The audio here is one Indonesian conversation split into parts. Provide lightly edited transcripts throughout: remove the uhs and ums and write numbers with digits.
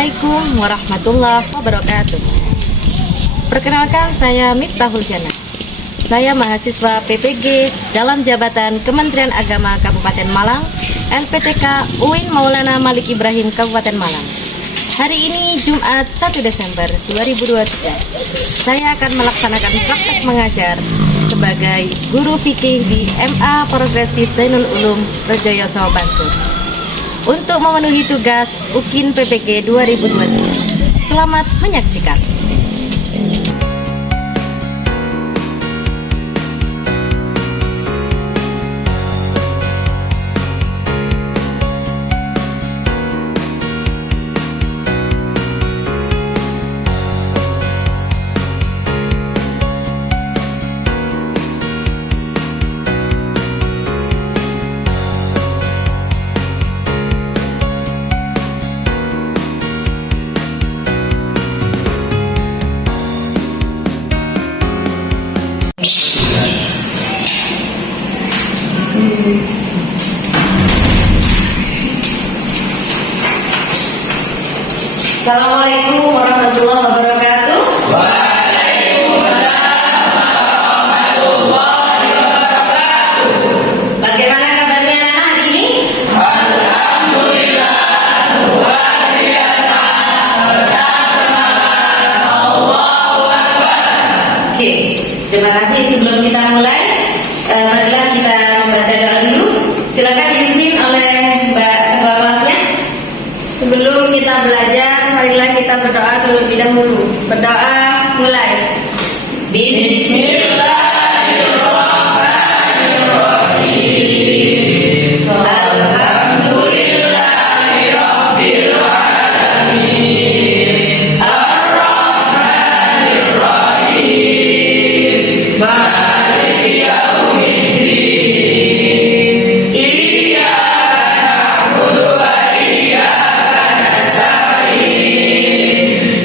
Assalamualaikum warahmatullahi wabarakatuh. Perkenalkan, saya Miftahul Jannah. Saya mahasiswa PPG dalam jabatan Kementerian Agama Kabupaten Malang, LPTK UIN Maulana Malik Ibrahim Kabupaten Malang. Hari ini Jumat 1 Desember 2023. Saya akan melaksanakan praktek mengajar sebagai guru fikih di MA Progresif Zainul Ulum Rejoyoso, Bantul, untuk memenuhi tugas UKIN PPG 2023. Selamat menyaksikan. Assalamualaikum warahmatullahi wabarakatuh. Waalaikumsalam warahmatullahi wabarakatuh. Bagaimana kabarnya anak-anak hari ini? Alhamdulillah, luar biasa. Tetap semangat. Allahu Akbar. Oke, terima kasih. Sebelum kita mulai, marilah kita membaca doa dulu. Silakan dipimpin oleh Mbak Ketua kelasnya. Sebelum kita belajar, marilah kita berdoa terlebih dahulu. Berdoa, mulai. Bismillahirrahmanirrahim. Alhamdulillahirabbil alamin. Ar-Rahmanir-Rahim. Maliki yaumiddin. Iyyaka na'budu wa iyyaka nasta'in.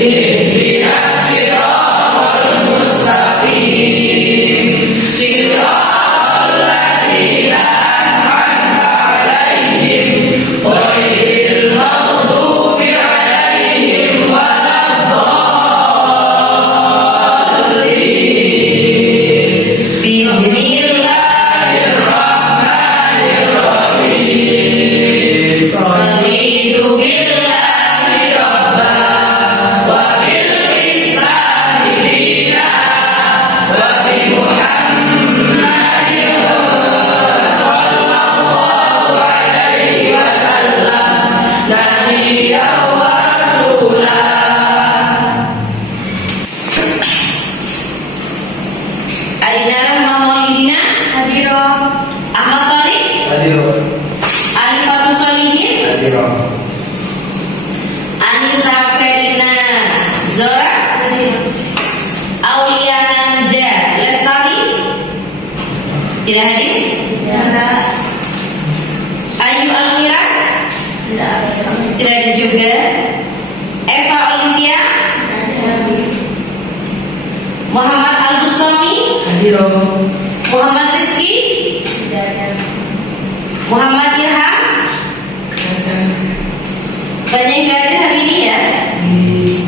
Ihdinas siratal mustaqim. Siratal ladzina an'amta 'alaihim ghairil maghdubi 'alaihim waladdallin. Bismillahirrahmanirrahim. Raditu billahi rabban wa bil islami dinan wa bi Muhammadin sallallahu alaihi wasallam nabiyyan wa rasulah. Adina Rahma Maulidina Hadiroh. Ahmad Tariq Hadirun. Alifatus Solihin Hadirun. Anissa Ferina Zora Aulia Nanda Lestari tidak hadir. Tidak. Ayu Almira Tidak. tidak hadir juga. Eva Olivia Muhammad Al-Bustami Hadirun. Muhammad Rizky Muhammad Irham. Banyak yang nggak hadir hari ini ya.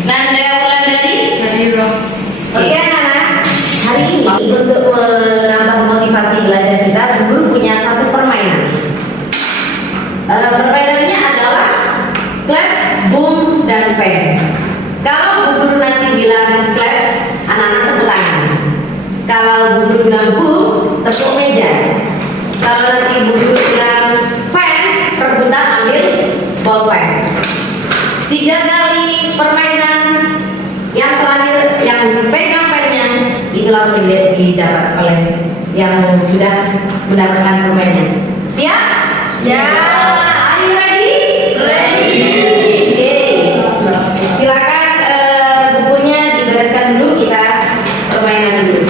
Nanda Wulandari. Hadiroh. Oke anak-anak, hari ini untuk menambah motivasi belajar kita, Bu Guru punya satu permainan. Permainannya adalah clap, boom, dan pen. Kalau Bu Guru nanti bilang clap, anak-anak tepuk tangan. Kalau Bu Guru bilang boom, tepuk meja. Kalau nanti Bu Guru bilang pen, rebutan ambil bolpen. 3 kali permainan. Yang terakhir yang pegang pennya itu langsung didapat oleh yang sudah mendapatkan permennya. Siap? Ya. Are you ready? Ready. Oke. Silakan bukunya dibereskan dulu, kita permainan dulu.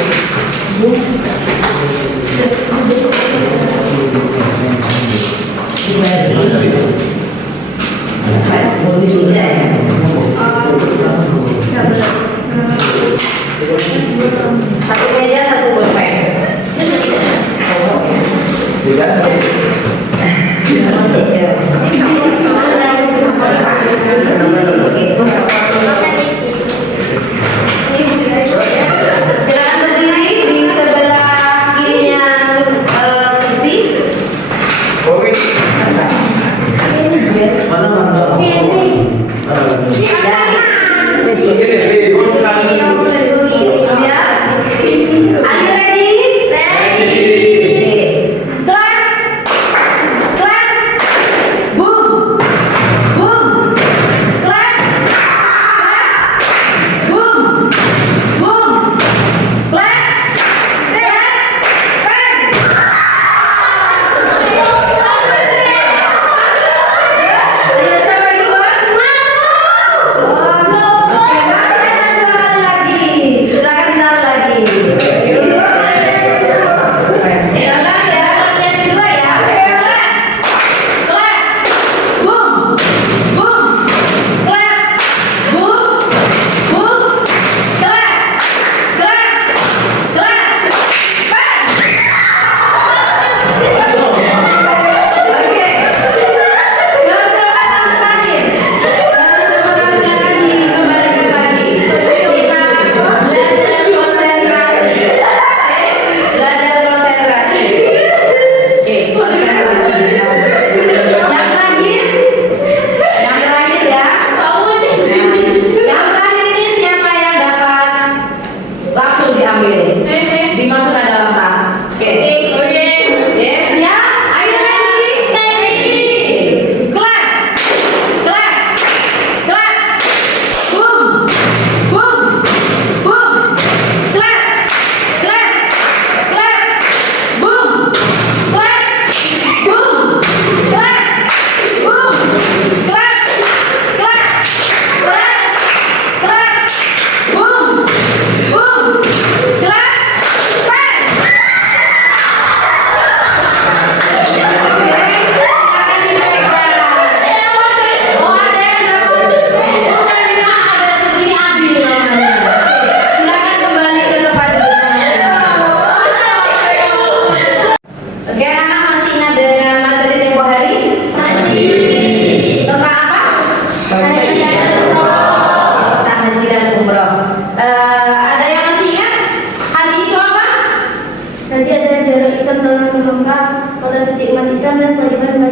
Satu meja, satu bolpen. Tidak.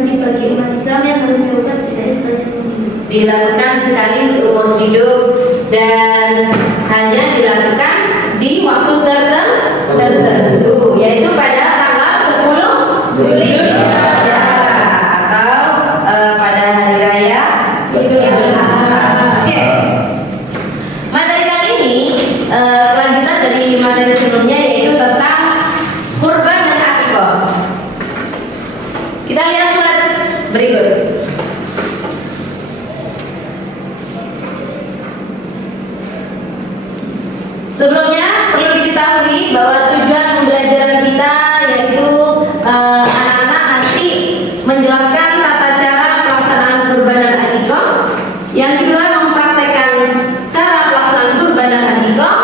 wajib bagi umat Islam yang harus dilakukan setidaknya sekali seumur hidup. Dilakukan sekali seumur hidup dan hanya dilakukan di waktu tertentu, yaitu pada tanggal 10 Dzulhijjah atau pada hari raya Idul Adha. Oke. Materi kali ini lanjutan dari materi sebelumnya, yaitu tentang kurban dan akikah. Kita lihat slide berikut. Sebelumnya perlu diketahui bahwa tujuan pembelajaran kita yaitu anak-anak nanti menjelaskan tata cara pelaksanaan kurban dan akikah. Yang kedua, mempraktekkan cara pelaksanaan kurban dan akikah.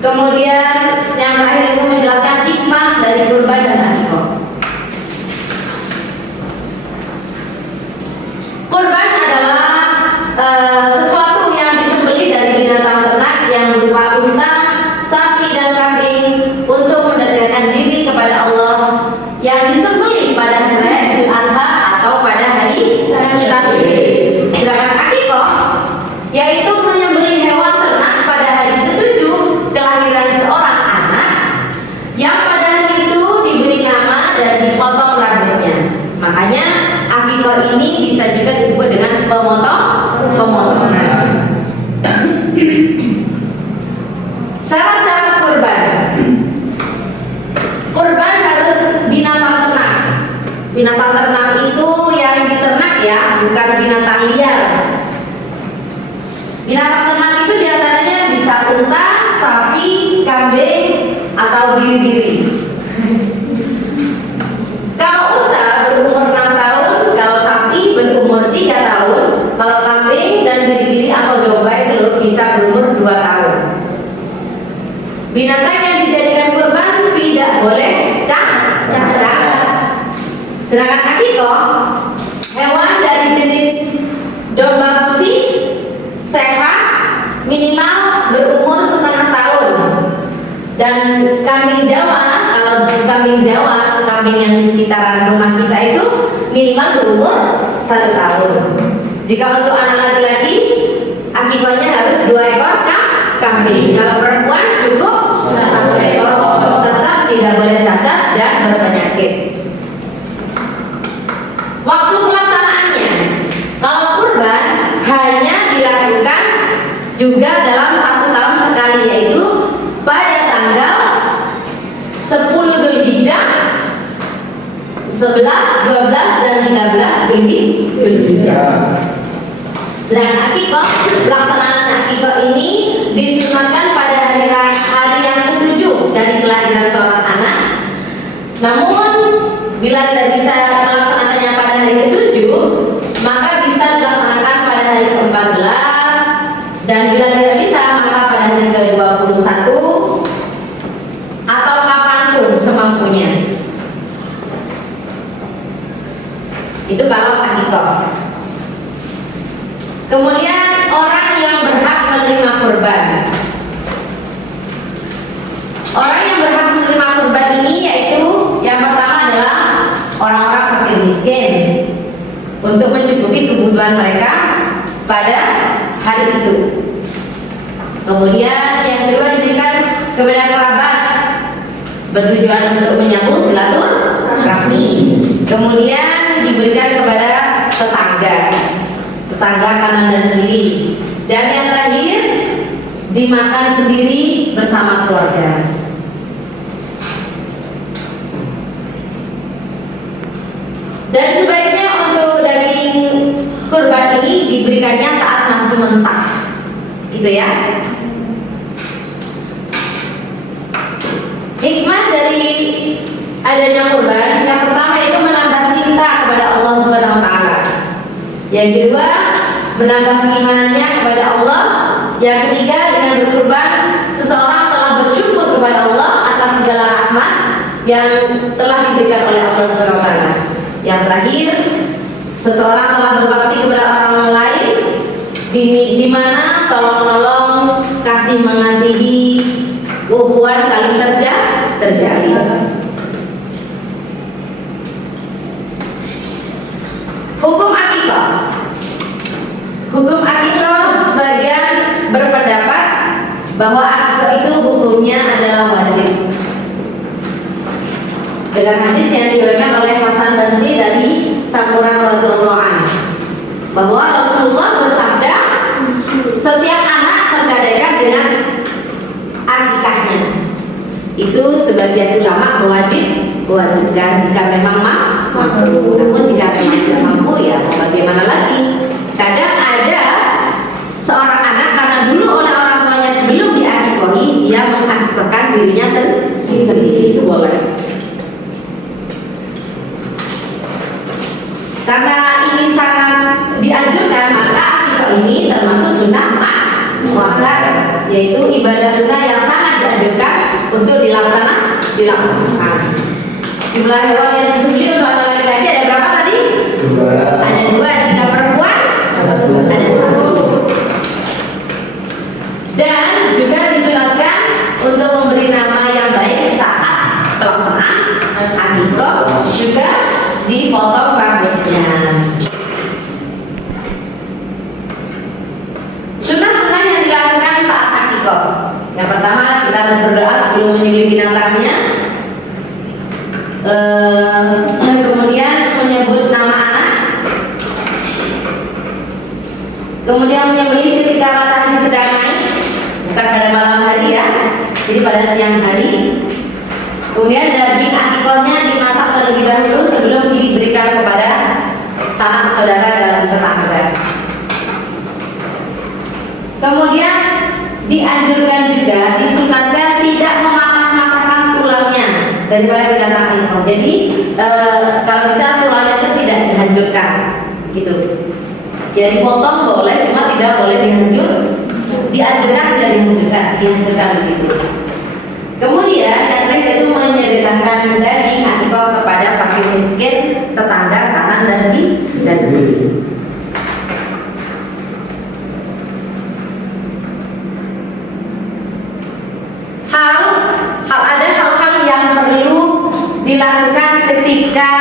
Kemudian yang terakhir itu menjelaskan hikmah dari kurban dan akikah. Kurban adalah sesuatu yang disembelih dari binatang ternak yang berupa unta, sapi dan kambing untuk mendekatkan diri kepada Allah, yang disembelih pada hari Idul Adha atau pada hari Tasyrik. Sedangkan akikah yaitu menyembelih hewan ternak pada hari ke-7 kelahiran seorang anak, yang pada hari itu diberi nama dan dipotong rambutnya. Makanya akikah ini bisa juga disebut dengan pemotongan. Syarat-syarat kurban. Kurban harus binatang ternak. Binatang ternak itu yang diternak ya, bukan binatang liar. Binatang ternak itu diantaranya bisa unta, sapi, kambing, atau biri-biri. Kalau unta berumur 6 tahun, kalau sapi berumur 3 tahun, kalau kambing dan biri-biri atau domba itu bisa berumur 2 tahun. Binatang yang dijadikan kurban tidak boleh cacat. Sedangkan akikah, hewan dari jenis domba putih sehat minimal berumur setengah tahun, dan kambing Jawa, kalau kambing Jawa, kambing yang di sekitaran rumah kita itu minimal berumur 1 tahun. Jika untuk anak laki-laki, akikahnya harus 2 ekor kambing. Kalau perempuan cukup 1 ekor, tetap tidak boleh cacat dan berpenyakit. Waktu pelaksanaannya, kalau kurban hanya dilakukan juga dalam 1 tahun sekali, yaitu pada tanggal 10 Dzulhijjah, 11, 12, dan 13 Dzulhijjah. Sedangkan akikah, pelaksanaan akikah ini disunatkan pada hari yang ke-7 dari kelahiran seorang anak. Namun bila tidak bisa melaksanakannya pada hari ke-7, maka bisa dilaksanakan pada hari ke-14, dan bila tidak bisa maka pada hari ke-21 atau kapanpun semampunya. Itu kalau akikah. Kemudian orang yang berhak menerima kurban. Orang yang berhak menerima kurban ini yaitu yang pertama adalah orang-orang fakir miskin, untuk mencukupi kebutuhan mereka pada hari itu. Kemudian yang kedua diberikan kepada kerabat, bertujuan untuk menyambung silaturahmi. Kemudian diberikan kepada tetangga kanan dan kiri. Dan yang terakhir, dimakan sendiri bersama keluarga. Dan sebaiknya untuk daging kurban ini diberikannya saat masih mentah, gitu ya. Hikmah dari adanya kurban, yang pertama itu menambah cinta kepada Allah Subhanahu wa taala. Yang kedua, menambah keimanannya kepada Allah. Yang ketiga, dengan berkurban seseorang telah bersyukur kepada Allah atas segala rahmat yang telah diberikan oleh Allah Subhanahu wa taala. Yang terakhir, seseorang telah berbakti kepada orang lain, di mana tolong-menolong, kasih mengasihi, ukhuwah saling terjalin. Hukum akikah, sebagian berpendapat bahwa akikah itu hukumnya adalah wajib. Dengan hadis yang diriwayatkan oleh Hasan Basri dari Samurah radhiyallahu anhu, bahwa Rasulullah bersabda, setiap anak tergadaikan dengan akikahnya. Itu sebagian ulama mewajibkan jika memang mampu, namun jika memang tidak mampu ya bagaimana lagi. Kadang ada seorang anak karena dulu oleh orang tuanya belum diakikahi, dia mengakikahkan dirinya sendiri, itu boleh. Karena ini sangat dianjurkan, maka akikah ini termasuk sunnah muakkad, yaitu ibadah sunnah yang sangat dianjurkan untuk dilaksanakan. Jumlah hewan yang disembelih untuk anak laki-laki ada berapa tadi? Ada 2. Jika perempuan ada 1. Dan juga disunatkan untuk memberi nama yang baik saat pelaksanaan akikah, juga dipotong rambutnya. Sunnah-sunnah yang dilakukan saat akikah. Yang pertama, kita harus berdoa sebelum menyembelih binatangnya. Kemudian menyebut nama anak. Kemudian menyembelih ketika matahari sedang naik, bukan pada malam hari ya, jadi pada siang hari. Kemudian daging akikahnya dimasak terlebih dahulu sebelum diberikan kepada sanak saudara dalam tetangga. Kemudian dianjurkan juga, disunatkan tidak mematah-matahkan tulangnya daripada binatang akikah. Jadi kalau bisa tulangnya itu tidak dihancurkan, gitu. Jadi potong boleh, cuma tidak boleh dianjurkan tidak dihancurkan begitu. Kemudian yang terakhir itu menyedekahkan daging akikah kepada fakir miskin, tetangga kanan dan kiri. Ada hal-hal yang perlu dilakukan ketika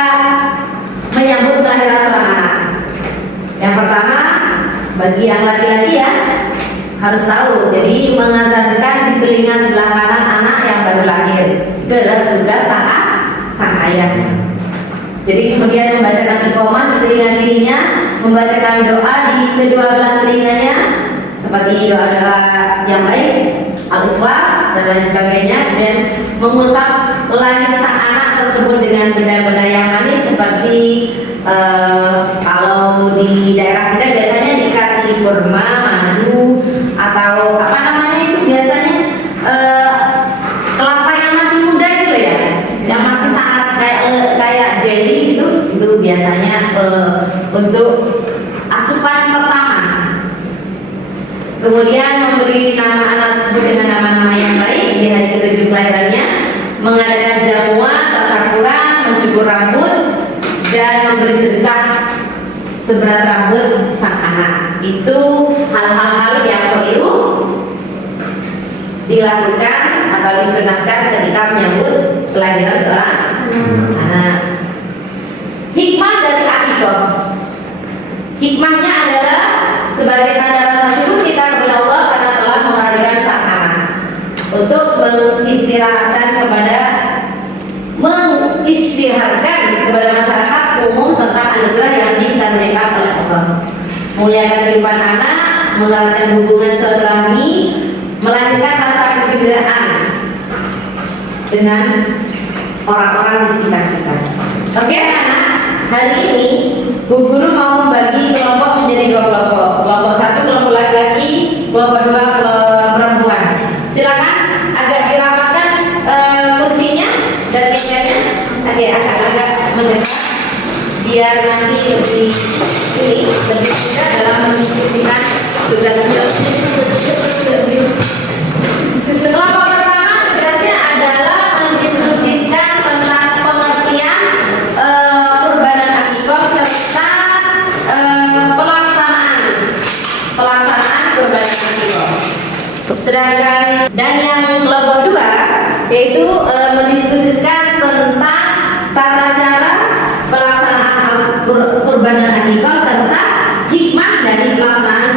menyambut kelahiran seorang anak. Yang pertama, bagi yang laki-laki ya, harus tahu, jadi mengazankan di telinga sebelah kanan anak yang baru lahir. Itu adalah tugas sang ayah. Jadi kemudian membacakan iqamah di telinga kirinya, membacakan doa di kedua belah telinganya, seperti doa-doa yang baik, al-ikhlas dan lain sebagainya, dan mengusap langit sang anak tersebut dengan benda-benda yang manis seperti kalau di daerah kita biasanya dikasih kurma, madu, atau apa namanya itu biasanya kelapa yang masih muda itu ya, yang masih sangat kayak jelly itu biasanya untuk asupan pertama. Kemudian memberi nama anak tersebut dengan nama-nama yang baik di hari ke-7 kelahirannya, mengadakan jamuan, tasyakuran, mencukur rambut, dan memberi sedekah seberat rambut sang anak. Itu hal-hal yang perlu dilakukan atau disunahkan ketika menyambut kelahiran seorang anak. Hikmah dari akikah, hikmahnya adalah sebagai tanda rasa syukur kita kepada Allah karena telah menghadirkan sang anak, untuk mengisytiharkan kepada masyarakat umum tentang anugerah yang diberikan oleh Allah, muliakan kehidupan anak, mengeratkan hubungan silaturahmi, melahirkan rasa kegembiraan dengan orang-orang di sekitar kita. Oke anak, hari ini Bu Guru mau membagi kelompok menjadi 2 kelompok. Kelompok 1 kelompok laki-laki, kelompok 2 kelompok perempuan. Silakan agak dirapatkan kursinya dan mejanya. Oke, agak mendekat biar nanti lebih mudah dalam mendiskusikan tugasnya. Kelompok pertama tugasnya adalah mendiskusikan tentang pengertian kurbanan akikah serta pelaksanaan kurbanan akikah. Sedangkan dan yang kelompok 2 yaitu mendiskusikan tentang tata cara pelaksanaan kurbanan akikah serta hikmah dari pelaksanaan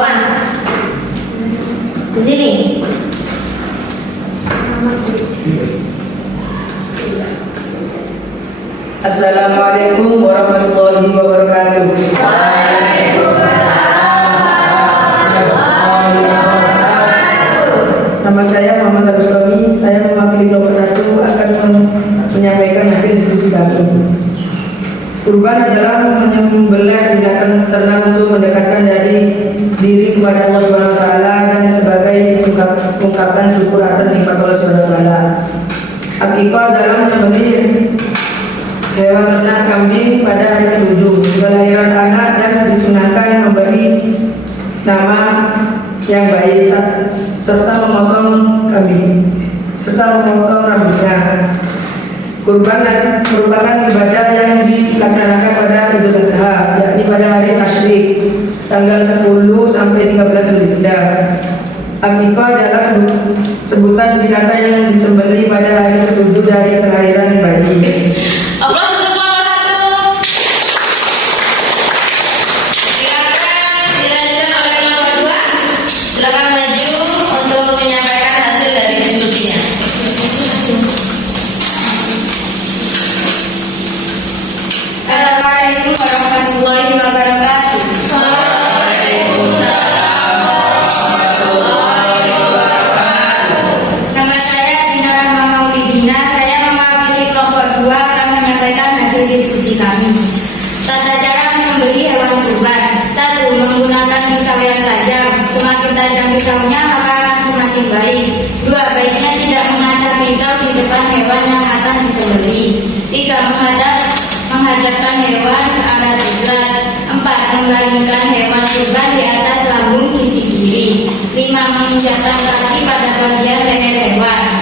Mas. Di sini. Assalamualaikum warahmatullahi wabarakatuh. Nama saya Muhammad Abdul. Saya mewakili kelompok 1 akan menyampaikan hasil diskusi kami. Kurban adalah menyembelih binatang ternak untuk mendekatkan dari diri kepada Allah Subhanahu wa taala dan sebagai ungkapan syukur atas nikmat Allah Subhanahu wa taala. Akikah adalah menyembelih hewan ternak kambing pada hari ke-7 kelahiran anak dan disunahkan memberi nama yang baik serta memotong kambing serta memotong rambutnya. Kurban merupakan ibadah yang dilaksanakan pada Idul Adha, yakni pada hari Tasyrik tanggal 10 sampai 13 Zulhijjah. Akikah adalah sebutan binatang yang disembelih pada hari ke-7 dari kelahiran bayi. Allah untuk kelompok 1. Silakan dilanjutkan oleh kelompok 2. Silakan maju untuk menyampaikan hasil dari diskusinya. Assalamualaikum warahmatullahi wabarakatuh. Nama saya Dina Rahma Maulidina. Saya mewakili kelompok 2 akan menyampaikan hasil diskusi kami. Tata cara menyembelih hewan kurban. 1. Menggunakan pisau yang tajam. Semakin tajam pisaunya maka akan semakin baik. 2. Baiknya tidak mengasah pisau di depan hewan yang akan disembelih. 3. Menghadapkan hewan ke arah kiblat. 4. Membaringkan hewan kurban di atas lambung sisi kiri. 5. Menginjakkan kaki pada bagian leher hewan.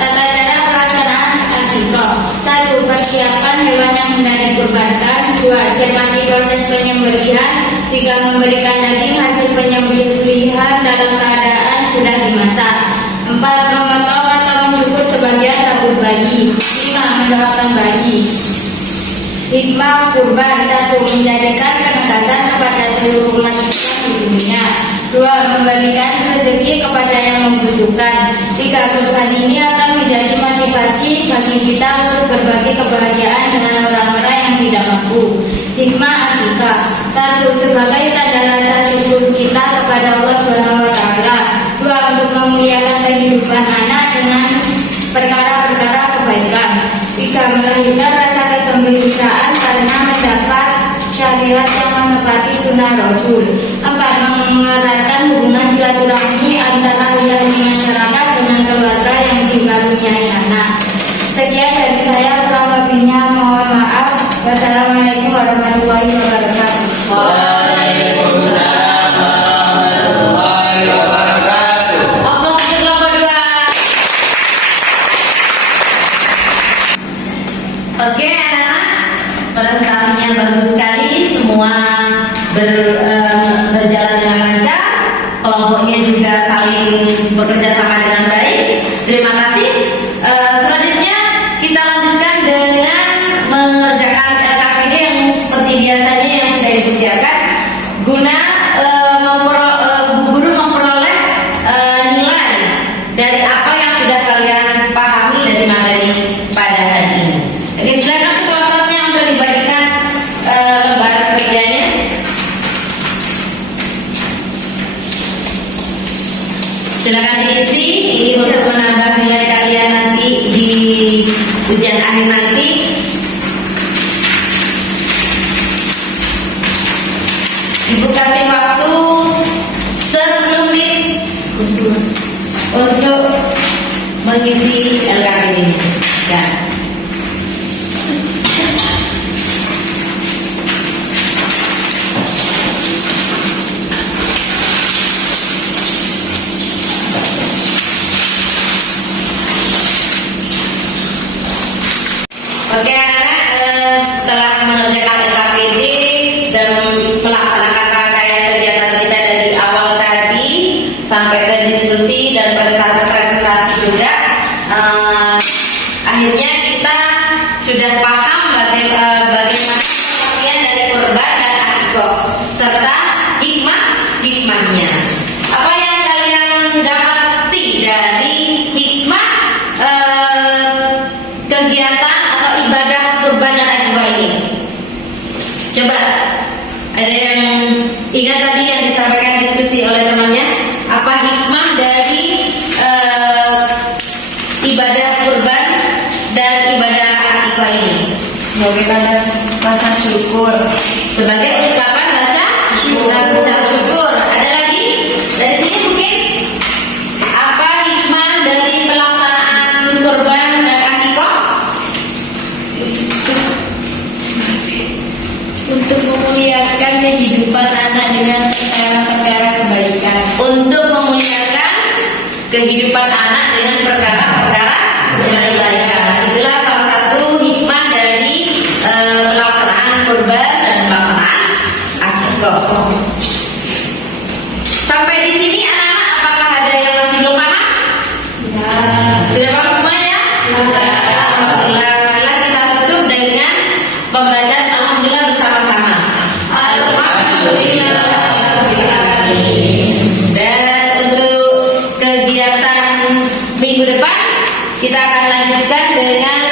Tata cara pelaksanaan akikah. 1. Persiapkan hewan yang hendak dikurbankan. 2. Cermati proses penyembelihan. 3. Memberikan daging hasil penyembelihan dalam keadaan sudah dimasak. 4. Memotong atau mencukur sebagian rambut bayi. 5. Mendoakan bayi. Hikmah kurban. 1. Menjadikan penegasan kepada seluruh umat Islam di dunia. 2. Memberikan rezeki kepada yang membutuhkan. 3. Kurban ini akan menjadi motivasi bagi kita untuk berbagi kebahagiaan dengan orang-orang yang tidak mampu. Hikmah akikah. 1. Sebagai tanda rasa syukur kita kepada Allah Subhanahu wa taala. 2. Untuk memuliakan kehidupan anak dengan perkara-perkara kebaikan. 3. Melahirkan rasa kegembiraan karena mendapat syariat yang menepati sunnah Rasul. 4. Mengeratkan hubungan silaturahmi antara wilayah masyarakat dengan keluarga yang dikaruniai anak. Sekian dari saya, kurang lebihnya mohon maaf. Wassalamualaikum warahmatullahi wabarakatuh. Waalaikumsalam warahmatullahi wabarakatuh. Aplaus untuk kelompok 2. Oke anak-anak, presentasinya bagus sekali, semua berjalan dengan lancar, kelompoknya juga saling bekerja sama dengan baik. Terima kasih. Selanjutnya kita lanjutkan dengan mengerjakan LKPD yang seperti biasanya yang sudah dipersiapkan guna guru memperoleh nilai dari apa yang sudah kalian pahami dari materi pada hari ini. Oke, silakan kelompoknya untuk dibagikan lembar kerjanya. Silakan diisi, ini untuk menambah nilai kalian nanti di ujian akhir nanti. Ibu kasih waktu 10 menit untuk mengisi LKPD ini. Ya. Oke anak-anak, setelah mengerjakan LKPD dan melaksanakan rangkaian kegiatan kita dari awal tadi sampai ke diskusi dan presentasi juga, hikmahnya. Apa yang kalian dapati dari hikmah kegiatan atau ibadah kurban dan akikah ini? Coba, ada yang ingat tadi yang disampaikan diskusi oleh temannya? Apa hikmah dari ibadah kurban dan ibadah akikah ini? Sebagai tanda rasa syukur. Sebagai ungkapan rasa syukur. Ada lagi? Dari sini mungkin apa hikmah dari pelaksanaan kurban dan akikah? Untuk memuliakan kehidupan anak dengan perkara-perkara kebaikan. Untuk memuliakan kehidupan anak dengan perkara-perkara kebaikan. Itulah salah satu hikmah dari pelaksanaan kurban dan pelaksanaan akikah. Sampai di sini anak-anak, apakah ada yang masih belum paham? Sudah paham semuanya? Alhamdulillah. Marilah kita tutup dengan pembacaan alhamdulillah bersama-sama. Alhamdulillah. Dan untuk kegiatan minggu depan kita akan lanjutkan dengan